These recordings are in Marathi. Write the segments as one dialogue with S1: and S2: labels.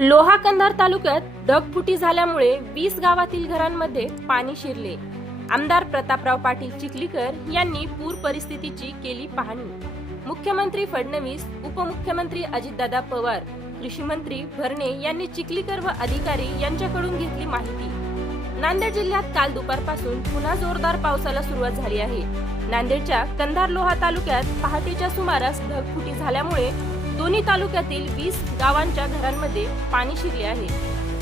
S1: लोहा कंधार तालुक्यात ढगफुटी झाल्यामुळे वीस गावातील घरांमध्ये पाणी शिरले. आमदार प्रतापराव पाटील चिखलीकर यांनी पूर परिस्थितीची केली पाहणी. मुख्यमंत्री फडणवीस उपमुख्यमंत्री अजितदादा पवार कृषी मंत्री भरणे यांनी चिखलीकर व अधिकारी यांच्याकडून घेतली माहिती. नांदेड जिल्ह्यात काल दुपारपासून पुन्हा जोरदार पावसाला सुरुवात झाली आहे. नांदेडच्या कंधार लोहा तालुक्यात पहाटेच्या सुमारास ढगफुटी झाल्यामुळे दोन्ही तालुक्यातील वीस गावांच्या घरांमध्ये पाणी शिरले आहे.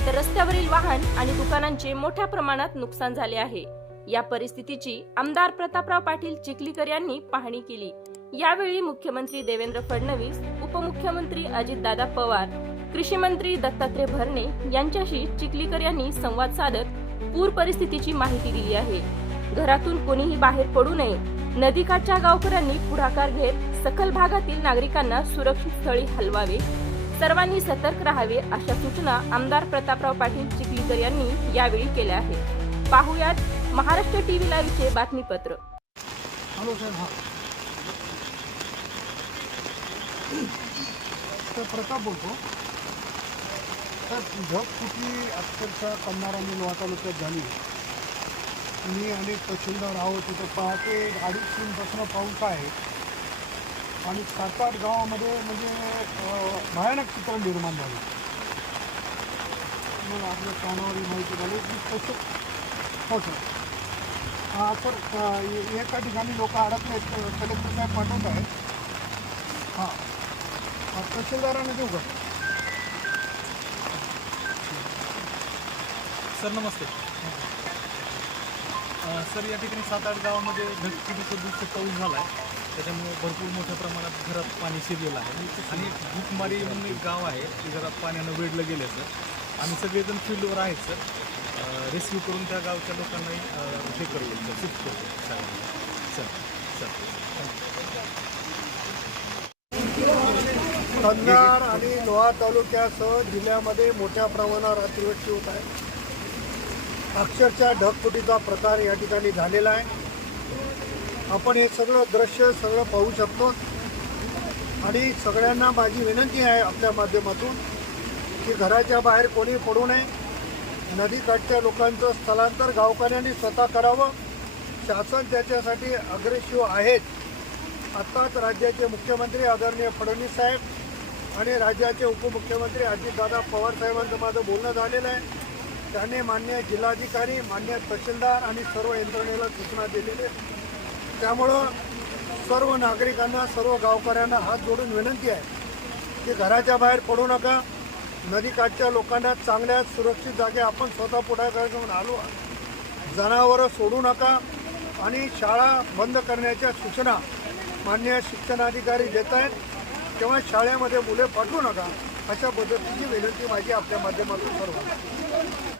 S1: तर रस्त्यावरील वाहन आणि दुकानांचे मोठ्या प्रमाणात नुकसान झाले आहे. या परिस्थितीची आमदार प्रतापराव पाटील चिखलीकर यांनी पाहणी केली. यावेळी मुख्यमंत्री देवेंद्र फडणवीस उपमुख्यमंत्री अजितदादा पवार कृषी मंत्री दत्तात्रय भरणे यांच्याशी चिखलीकर यांनी संवाद साधत पूर परिस्थितीची माहिती दिली आहे. घरातून कोणीही बाहेर पडू नये नदीकाठच्या गावकऱ्यांनी पुढाकार घेत सखल भागातील नागरिकांना सुरक्षित स्थळी हलवावे. सर्वांनी सतर्क राहावे अशा सूचना आमदार प्रतापराव पाटील चिखलीकर यांनी यावेळी केल्या आहेत. पाहुयात महाराष्ट्र टीव्ही लाईव्हचे बातमीपत्र.
S2: प्रताप बोलतो. तर ढगफुटी अक्षरशः कंधार आणि लोहा तालुक्यात झाली? मी आणि तहसीलदार आहोत तिथं पहाटे अडीच तीनपासून पाऊस आहे. आणि सात आठ गावामध्ये म्हणजे भयानक चित्र निर्माण झालं. मला आपल्या कानावर माहिती झाली की तसं हो सर हा सर एका ठिकाणी लोक अडकले आहेत कलेक्टर साहेब पाठवत आहेत. हां. तहसीलदारांना देऊ का?
S3: सर नमस्ते. सर या ठिकाणी सात आठ गावामध्ये ढगफुटीचा दिवशी पाऊस झाला आहे त्याच्यामुळे भरपूर मोठ्या प्रमाणात घरात पाणी शिरलेलं आहे. आणि भूकमारी म्हणून एक गाव आहे ते घरात पाण्यानं वेढलं गेलं सर. आम्ही सगळेजण फील्डवर आहेत सर. रेस्क्यू करून त्या गावच्या लोकांनाही हे करतो सर. शिफ्ट करतो सर. सर
S2: कन्नार आणि लोहा तालुक्यासह जिल्ह्यामध्ये मोठ्या प्रमाणावर अतिवृष्टी होत आहे. अक्षरशः ढगफुटीचा प्रकार या ठिकाणी झालेला आहे. आपण हे सगळं दृश्य सगळं पाहू शकतो. आणि सगळ्यांना माझी विनंती आहे आपल्या माध्यमातून की घराच्या बाहेर कोणी पडू नये. नदीकाठच्या लोकांचं स्थलांतर गावकऱ्यांनी स्वतः करावं. शासन त्याच्यासाठी अग्रेसिव्ह आहेत. आत्ताच राज्याचे मुख्यमंत्री आदरणीय फडणवीस साहेब आणि राज्याचे उपमुख्यमंत्री अजितदादा पवार साहेबांचं माझं बोलणं झालेलं आहे. त्याने मान्य जिल्हाधिकारी मान्य तहसीलदार आणि सर्व यंत्रणेला सूचना दिलेल्या आहेत त्यामुळं सर्व नागरिकांना सर्व गावकऱ्यांना हात जोडून विनंती आहे की घराच्या बाहेर पडू नका. नदीकाठच्या लोकांना चांगल्या सुरक्षित जागे आपण स्वतः पुढाकार घेऊन आलो. जनावरं सोडू नका आणि शाळा बंद करण्याच्या सूचना मान्य शिक्षणाधिकारी देत आहेत. तेव्हा शाळेमध्ये मुले पाठवू नका अशा पद्धतीची विनंती माझी आपल्या माध्यमातून सर्व